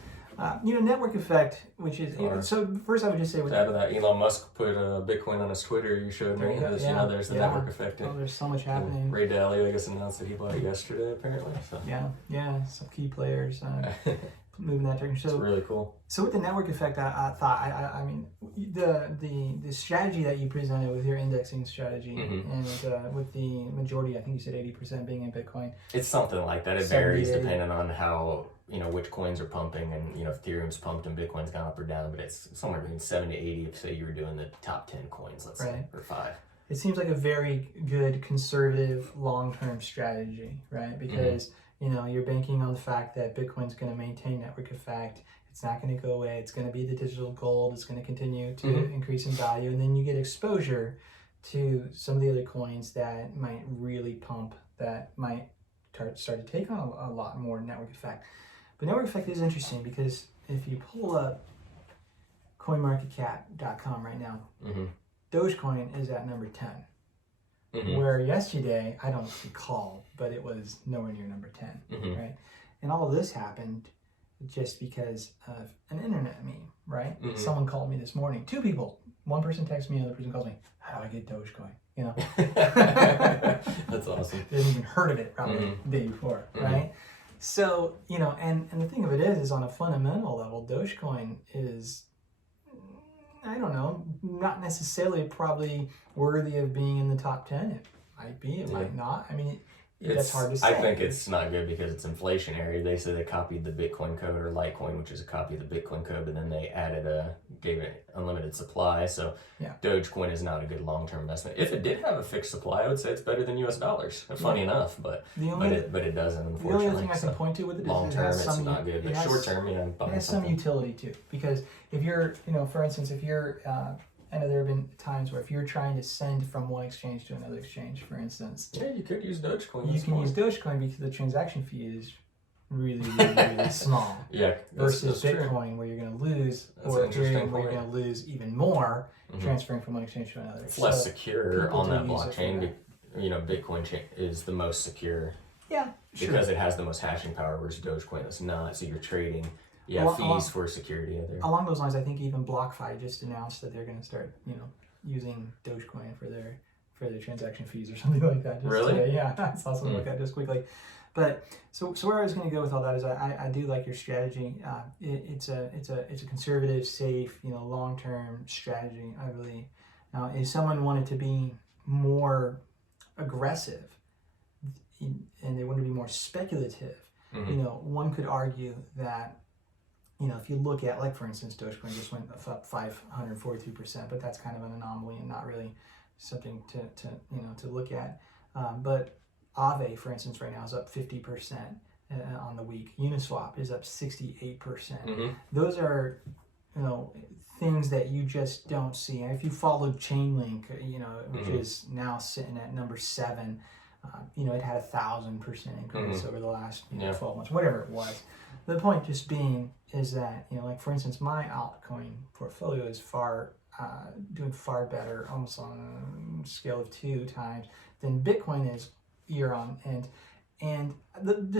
Network effect, which is so. First, I would just say with that Elon Musk put Bitcoin on his Twitter. You showed me. There's the network effect. Oh, there's so much happening. And Ray Dalio, I guess, announced that he bought it yesterday. Apparently. So. Yeah. Some key players moving that direction. So it's really cool. So with the network effect, I thought, I mean, the strategy that you presented with your indexing strategy, and with the majority, I think you said 80% being in Bitcoin. It's something like that. It varies depending on how, which coins are pumping, and, Ethereum's pumped and Bitcoin's gone up or down, but it's somewhere between 70 to 80 if, say, you were doing the top 10 coins, let's say, or 5. It seems like a very good, conservative, long-term strategy, right? Because, you're banking on the fact that Bitcoin's going to maintain network effect. It's not going to go away. It's going to be the digital gold. It's going to continue to increase in value. And then you get exposure to some of the other coins that might really pump, that might start to take on a lot more network effect. But network effect is interesting, because if you pull up CoinMarketCap.com right now, Dogecoin is at number 10. Where yesterday, I don't recall, but it was nowhere near number 10, right? And all of this happened just because of an internet meme, right? Someone called me this morning. 2 people. One person texted me, another person calls me. How do I get Dogecoin? That's awesome. They hadn't even heard of it probably the day before, right? So, and the thing of it is on a fundamental level, Dogecoin is, I don't know, not necessarily probably worthy of being in the top 10. It might be, it might not. I mean, that's hard to say. I think it's not good because it's inflationary. They say they copied the Bitcoin code, or Litecoin, which is a copy of the Bitcoin code, but then they gave it unlimited supply. So Dogecoin is not a good long-term investment. If it did have a fixed supply, I would say it's better than US dollars. Funny enough, but it doesn't, unfortunately. The only other thing I can point to with it is long-term it's not good, but short-term, it has some utility too. Because if you're, for instance, if you're I know there have been times where if you're trying to send from one exchange to another exchange, for instance. Yeah, you could use Dogecoin. You can use Dogecoin because the transaction fee is really, really small. Yeah, versus Bitcoin, true. Where you're going to lose, or Ethereum, where you're going to lose even more transferring from one exchange to another. It's less secure on that blockchain. Bitcoin is the most secure. Yeah, because it has the most hashing power, whereas Dogecoin is not. So you're trading. Fees for security there. Along those lines, I think even BlockFi just announced that they're going to start, using Dogecoin for for the transaction fees or something like that. Just really? Today. Yeah, I saw something like that just quickly. But so where I was going to go with all that is I do like your strategy. It's a conservative, safe, long-term strategy. I really. Now, if someone wanted to be more aggressive and they wanted to be more speculative, one could argue that, if you look at, like, for instance, Dogecoin just went up 543%, but that's kind of an anomaly and not really something to look at. But Aave, for instance, right now is up 50% on the week. Uniswap is up 68%. Those are, things that you just don't see. And if you followed Chainlink, which is now sitting at number 7, it had 1,000% increase over the last 12 months, whatever it was. The point just being is that, like, for instance, my altcoin portfolio is doing far better, almost on a scale of 2 times than Bitcoin is year on. And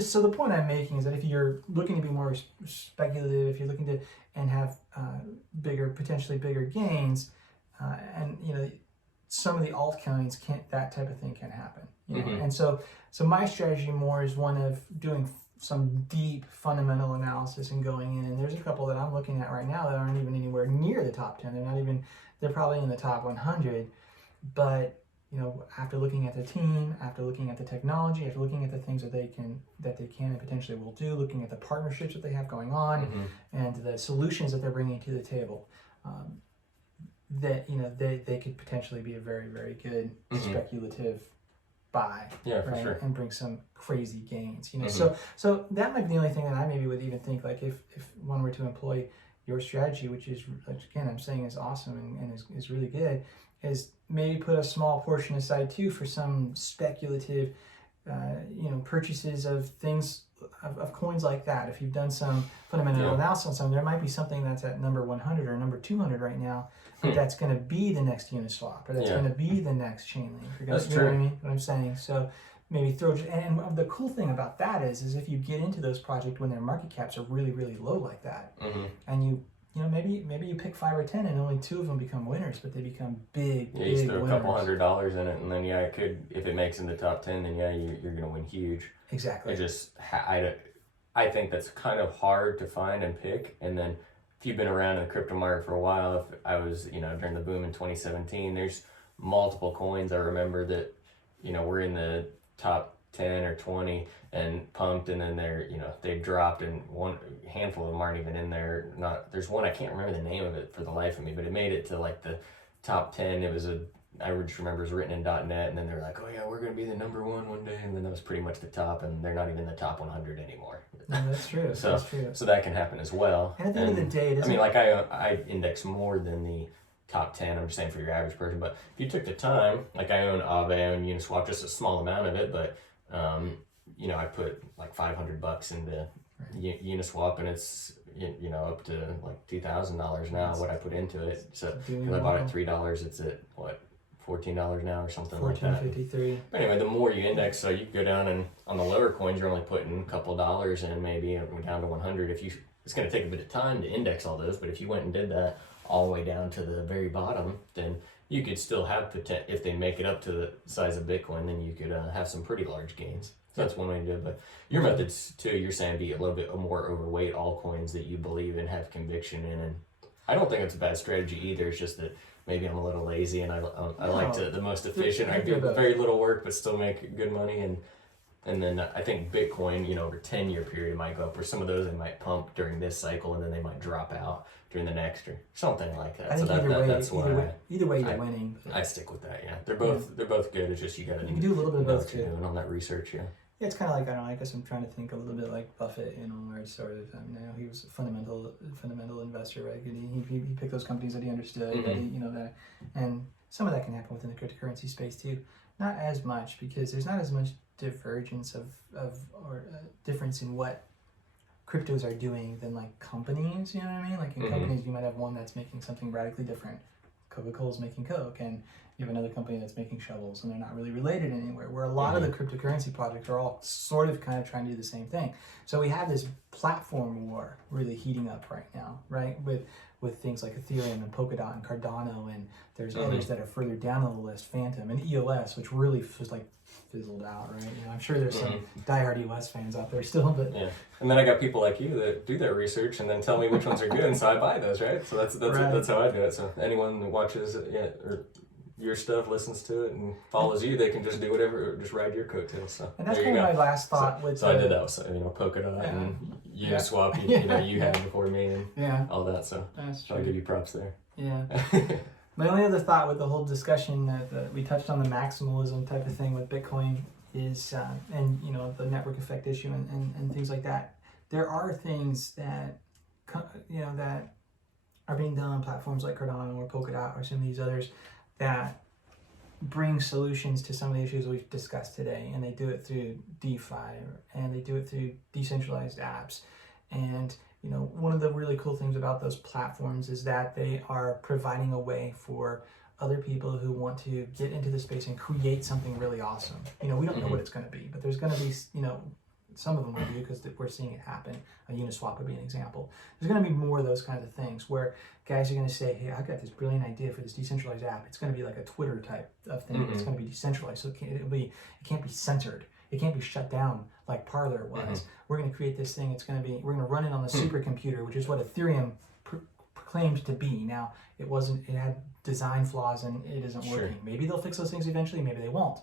so the point I'm making is that if you're looking to be more speculative, if you're looking to and have potentially bigger gains, and some of the altcoins that type of thing can happen. And so my strategy more is one of doing some deep fundamental analysis and going in. And there's a couple that I'm looking at right now that aren't even anywhere near the top 10. They're probably in the top 100, but after looking at the team, after looking at the technology, after looking at the things that they can and potentially will do, looking at the partnerships that they have going on, and the solutions that they're bringing to the table, that they could potentially be a very, very good speculative buy, right? For sure. And bring some crazy gains. So that might be the only thing that I maybe would even think, like, if one were to employ your strategy, which is, again, I'm saying is awesome and is really good, is maybe put a small portion aside too for some speculative, purchases of things, of coins like that. If you've done some fundamental analysis on some, there might be something that's at number 100 or number 200 right now, but that's going to be the next Uniswap, or that's going to be the next Chainlink. That's true. You know what I mean? What I'm saying. So maybe and the cool thing about that is if you get into those projects when their market caps are really, really low like that, and maybe you pick 5 or 10 and only 2 of them become winners, but they become big, you big throw winners. a couple $100 in it, and then it could, if it makes in the top 10, then you're going to win huge. Exactly. It just I think that's kind of hard to find and pick. And then if you've been around in the crypto market for a while, if I was during the boom in 2017, there's multiple coins I remember that were in the top 10 or 20 and pumped, and then they've dropped, and one handful of them aren't even in there. There's one, I can't remember the name of it for the life of me, but it made it to like the top 10. It was I just remember it was written in .NET, and then they're like, oh yeah, we're going to be the number one day, and then that was pretty much the top, and they're not even in the top 100 anymore. No, that's true. That's true. So that can happen as well. And at the end of the day, I index more than the top 10. I'm just saying for your average person, but if you took the time, like I own Aave, I own Uniswap, just a small amount of it, but I put like $500 into Uniswap, and it's up to like $2,000 now. What I put into it, so I bought it at $3, it's at what, $14 now or something like that. $14.53. But anyway, the more you index, so you go down, and on the lower coins, you're only putting a couple dollars in, maybe down to 100. It's going to take a bit of time to index all those, but if you went and did that all the way down to the very bottom, then you could still have if they make it up to the size of Bitcoin, then you could have some pretty large gains. So that's one way to do it. But your methods too, you're saying be a little bit more overweight altcoins that you believe and have conviction in, and I don't think it's a bad strategy either. It's just that maybe I'm a little lazy, and I like the most efficient. I do very little work but still make good money, and then I think Bitcoin, over 10-year period might go up, or some of those they might pump during this cycle, and then they might drop out during the next, or something like that. I think either way you're winning. I stick with that. Yeah, they're both good. It's just you can do a little bit of both too. And on that research, yeah. Yeah, it's kind of like, I guess I'm trying to think a little bit like Buffett, where it's sort of, he was a fundamental investor, right? He picked those companies that he understood, that and some of that can happen within the cryptocurrency space too. Not as much, because there's not as much divergence or difference in what cryptos are doing than like companies, you know what I mean? Like in companies, you might have one that's making something radically different. Coca-Cola's making Coke, and you have another company that's making shovels, and they're not really related anywhere, where a lot of the cryptocurrency projects are all sort of kind of trying to do the same thing. So we have this platform war really heating up right now, right? With with things like Ethereum and Polkadot and Cardano, and there's others that are further down on the list, Phantom and EOS, which really was like fizzled out, right? You know, I'm sure there's some diehard EOS fans out there still, but yeah. And then I got people like you that do their research and then tell me which ones are good, and so I buy those, right? So that's how I do it. So anyone that watches it, or your stuff, listens to it, and follows you, they can just do whatever, just ride your coattails. So and that's kind of my last thought. So I did that with, you know, Polkadot and Uniswap. You know, you had it before me and all that. So I'll give you props there. Yeah. My only other thought with the whole discussion that we touched on, the maximalism type of thing with Bitcoin is, and you know, the network effect issue and things like that. There are things that, you know, that are being done on platforms like Cardano or Polkadot or some of these others that bring solutions to some of the issues we've discussed today, and they do it through DeFi, and they do it through decentralized apps. And you know, one of the really cool things about those platforms is that they are providing a way for other people who want to get into the space and create something really awesome. You know, we don't know what it's going to be, but there's going to be, you know, some of them we do because we're seeing it happen. A Uniswap would be an example. There's going to be more of those kinds of things where guys are going to say, hey, I've got this brilliant idea for this decentralized app. It's going to be like a Twitter type of thing. It's going to be decentralized, so it can't be censored. It can't be shut down like Parler was. We're going to create this thing. We're going to run it on the supercomputer, which is what Ethereum proclaimed to be. Now, it had design flaws and it isn't working. Maybe they'll fix those things eventually, maybe they won't.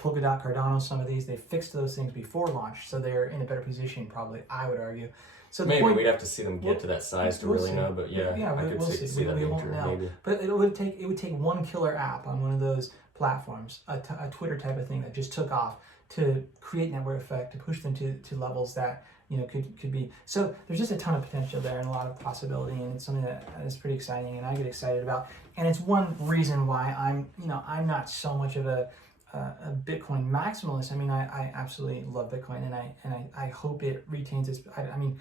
Polkadot, Cardano, some of these, they fixed those things before launch, so they're in a better position probably, I would argue. So maybe we'd have to see them get to that size to really know, but I could see that being true, maybe. But it would take one killer app on one of those platforms, a Twitter type of thing that just took off, to create network effect, to push them to levels that, you know, could be. So there's just a ton of potential there and a lot of possibility, and it's something that is pretty exciting and I get excited about. And it's one reason why I'm not so much of a Bitcoin maximalist. I mean, I absolutely love Bitcoin, and I hope it retains its. I mean,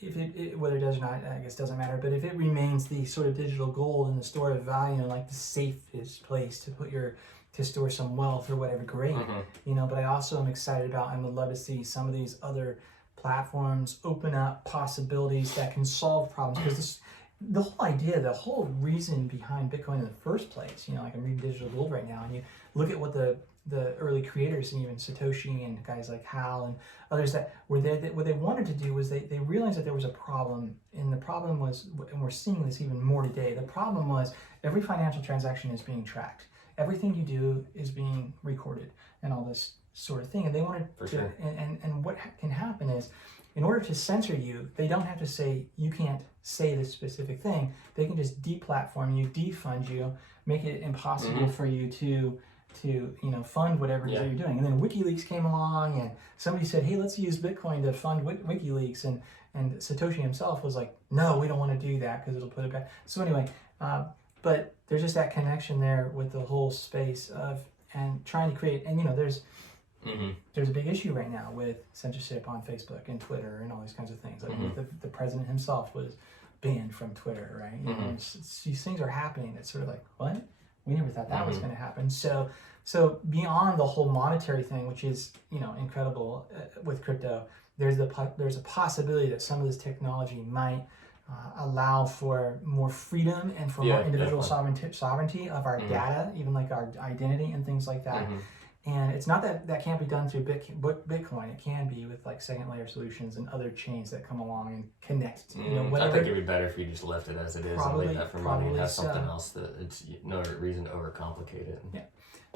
if it whether it does or not, I guess doesn't matter. But if it remains the sort of digital gold and the store of value and like the safest place to store some wealth or whatever, great. You know, but I also am excited about and would love to see some of these other platforms open up possibilities that can solve problems, because the whole idea, the whole reason behind Bitcoin in the first place, you know, like I'm reading Digital Gold right now, and you look at what the early creators, and even Satoshi and guys like Hal and others that were there, what they wanted to do was they realized that there was a problem, and the problem was, and we're seeing this even more today, the problem was every financial transaction is being tracked. Everything you do is being recorded and all this sort of thing. And they wanted and what can happen is, in order to censor you, they don't have to say, you can't say this specific thing. They can just deplatform you, defund you, make it impossible for you to you know, fund whatever it is that you're doing. And then WikiLeaks came along, and somebody said, hey, let's use Bitcoin to fund WikiLeaks. And Satoshi himself was like, no, we don't want to do that because it'll put it back. So anyway, but there's just that connection there with the whole space of, and trying to create, and you know, there's a big issue right now with censorship on Facebook and Twitter and all these kinds of things. Like the president himself was banned from Twitter, right? You know, these things are happening. It's sort of like, what? We never thought that was going to happen. So beyond the whole monetary thing, which is, you know, incredible with crypto, there's a possibility that some of this technology might allow for more freedom and for more individual sovereignty of our data, even like our identity and things like that. And it's not that can't be done through Bitcoin. It can be with like second layer solutions and other chains that come along and connect. You know, whatever. I think it'd be better if you just left it as it is and leave that for money and have something else that it's no reason to overcomplicate it. Yeah.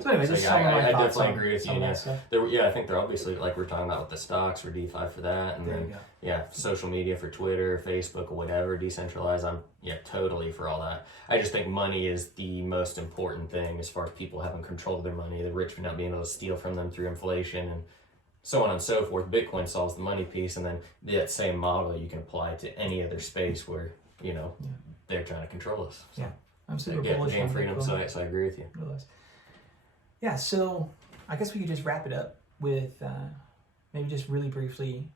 So anyway, I definitely agree with you. I think they're obviously, like we're talking about with the stocks for DeFi for that, and then social media for Twitter, Facebook, or whatever, decentralized. I'm totally for all that. I just think money is the most important thing as far as people having control of their money, the rich not being able to steal from them through inflation and so on and so forth. Bitcoin solves the money piece, and then that same model you can apply to any other space where, you know, they're trying to control us. So, I'm super bullish on freedom, so I agree with you. Yeah, so I guess we could just wrap it up with maybe just really briefly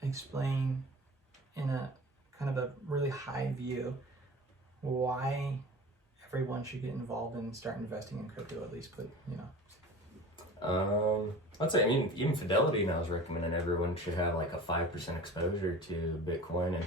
explain in a kind of a really high view why everyone should get involved and start investing in crypto, at least, but you know. I'd say, I mean, even Fidelity now is recommending everyone should have like a 5% exposure to Bitcoin,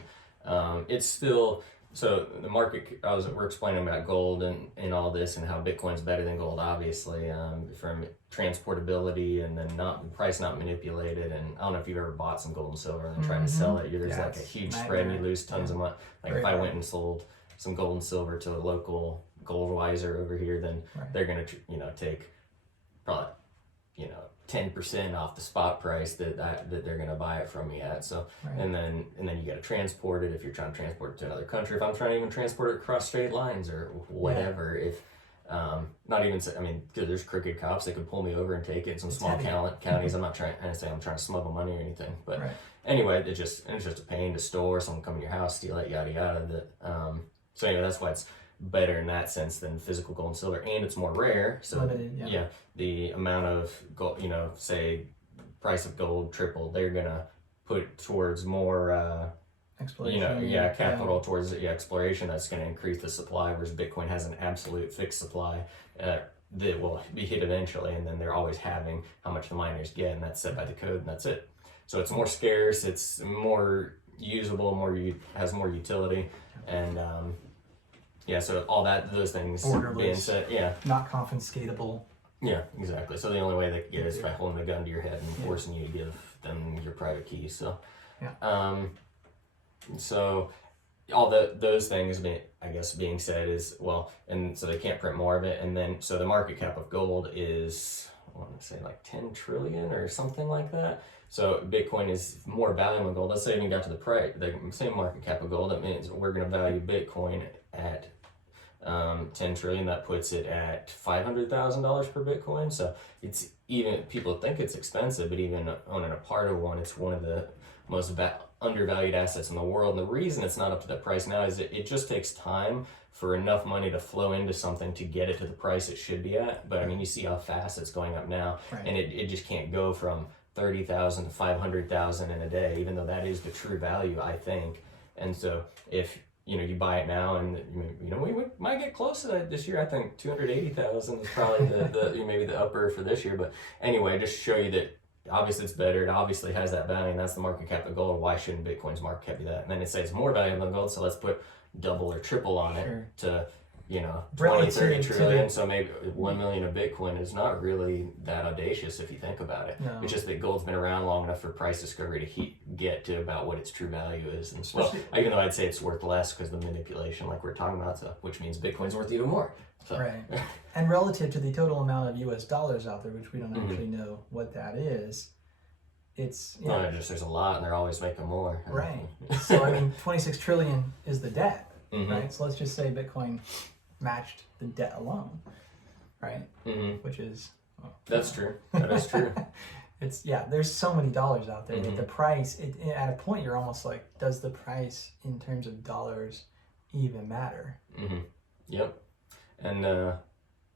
and it's still So the market, we're explaining about gold and all this and how Bitcoin's better than gold, obviously, from transportability and then price not manipulated. And I don't know if you've ever bought some gold and silver and then tried to sell it. There's like a huge spread and you lose tons of money. Like if I went and sold some gold and silver to a local Goldwiser over here, then they're going to, take probably, 10% off the spot price that they're going to buy it from me at. So, and then you got to transport it if you're trying to transport it to another country. If I'm trying to even transport it across state lines or whatever, if not even, I mean, there's crooked cops that could pull me over and take it in some small counties. I'm not trying to say I'm trying to smuggle money or anything, but anyway, it's just a pain to store. Someone come in your house, steal it, yada yada. So anyway, that's why it's better in that sense than physical gold and silver, and it's more rare. So limited, the amount of gold, say price of gold tripled, they're gonna put towards more exploration, capital towards exploration. That's gonna increase the supply, whereas Bitcoin has an absolute fixed supply that will be hit eventually, and then they're always having how much the miners get, and that's set by the code, and that's it. So it's more scarce, it's more usable, has more utility, and so all those things being said, not confiscatable. Yeah, exactly. So the only way they can get it is by holding a gun to your head and forcing you to give them your private keys. So, so all those things being said is, and so they can't print more of it. And then, so the market cap of gold is, I want to say like 10 trillion or something like that. So Bitcoin is more valuable than gold. Let's say we got to the same market cap of gold. That means we're going to value Bitcoin at 10 trillion. That puts it at $500,000 per Bitcoin. So it's even, people think it's expensive, but even owning a part of one, it's one of the most undervalued assets in the world. And the reason it's not up to that price now is it just takes time for enough money to flow into something to get it to the price it should be at. But I mean, you see how fast it's going up now, and it just can't go from 30,000 to 500,000 in a day, even though that is the true value, I think. And so if you buy it now, and we might get close to that this year. I think 280,000 is probably the maybe the upper for this year. But anyway, just to show you that obviously it's better. It obviously has that value, and that's the market cap of gold. Why shouldn't Bitcoin's market cap be that? And then it says it's more valuable than gold, so let's put double or triple on it to 20, 30 trillion. So maybe 1 million of Bitcoin is not really that audacious if you think about it. No. It's just that gold's been around long enough for price discovery to get to about what its true value is. And so, even though I'd say it's worth less because of the manipulation like we're talking about, so, which means Bitcoin's worth even more. So. Right. And relative to the total amount of US dollars out there, which we don't actually know what that is, it's there's a lot and they're always making more. Right. So I mean 26 trillion is the debt, right? So let's just say Bitcoin matched the debt alone, right? Which is that's true. That is true. It's there's so many dollars out there that the price at a point you're almost like, does the price in terms of dollars even matter? Yep. And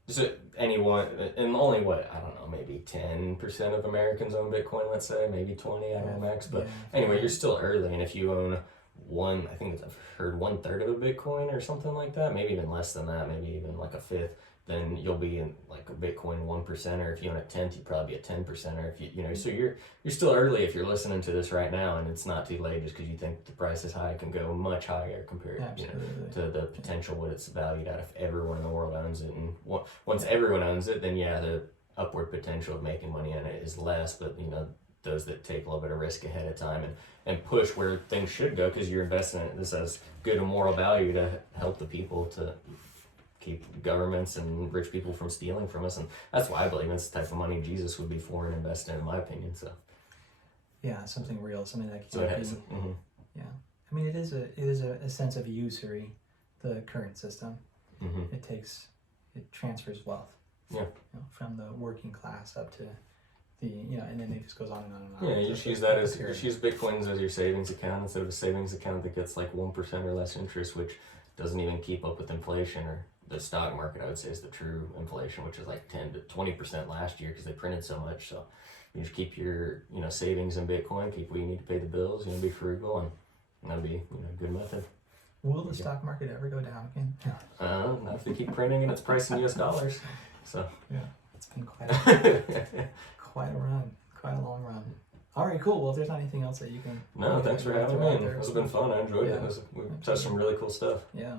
so anyone, and only I don't know, maybe 10% of Americans own Bitcoin, let's say, maybe 20, I don't know max. But anyway, you're still early, and if you own I think I've heard 1/3 of a Bitcoin or something like that, maybe even less than that, maybe even like a fifth, then you'll be in like a Bitcoin 1%, or if you own a 10th, you'd probably be a 10%, or if so you're still early if you're listening to this right now, and it's not too late just because you think the price is high. It can go much higher compared to the potential what it's valued at if everyone in the world owns it. And once everyone owns it, then the upward potential of making money in it is less, but those that take a little bit of risk ahead of time and push where things should go, because you're investing in it. This has good and moral value to help the people, to keep governments and rich people from stealing from us. And that's why I believe it's the type of money Jesus would be for and invest in my opinion. So something real, something that so it has, I mean, it is a sense of usury, the current system. It transfers wealth from the working class up to and then it just goes on and on and on. You just use that just use Bitcoins as your savings account instead of a savings account that gets like 1% or less interest, which doesn't even keep up with inflation. Or the stock market, I would say, is the true inflation, which is like 10 to 20% last year because they printed so much. So you just keep your savings in Bitcoin, keep what you need to pay the bills, be frugal, and that'd be a good method. Will the stock market ever go down again? Not if they keep printing and it's priced in US dollars. So it's been quite a run, quite a long run. All right, cool. Well, if there's not anything else that you can... No, thanks for having me. This has been fun. I enjoyed it. We touched some really cool stuff. Yeah.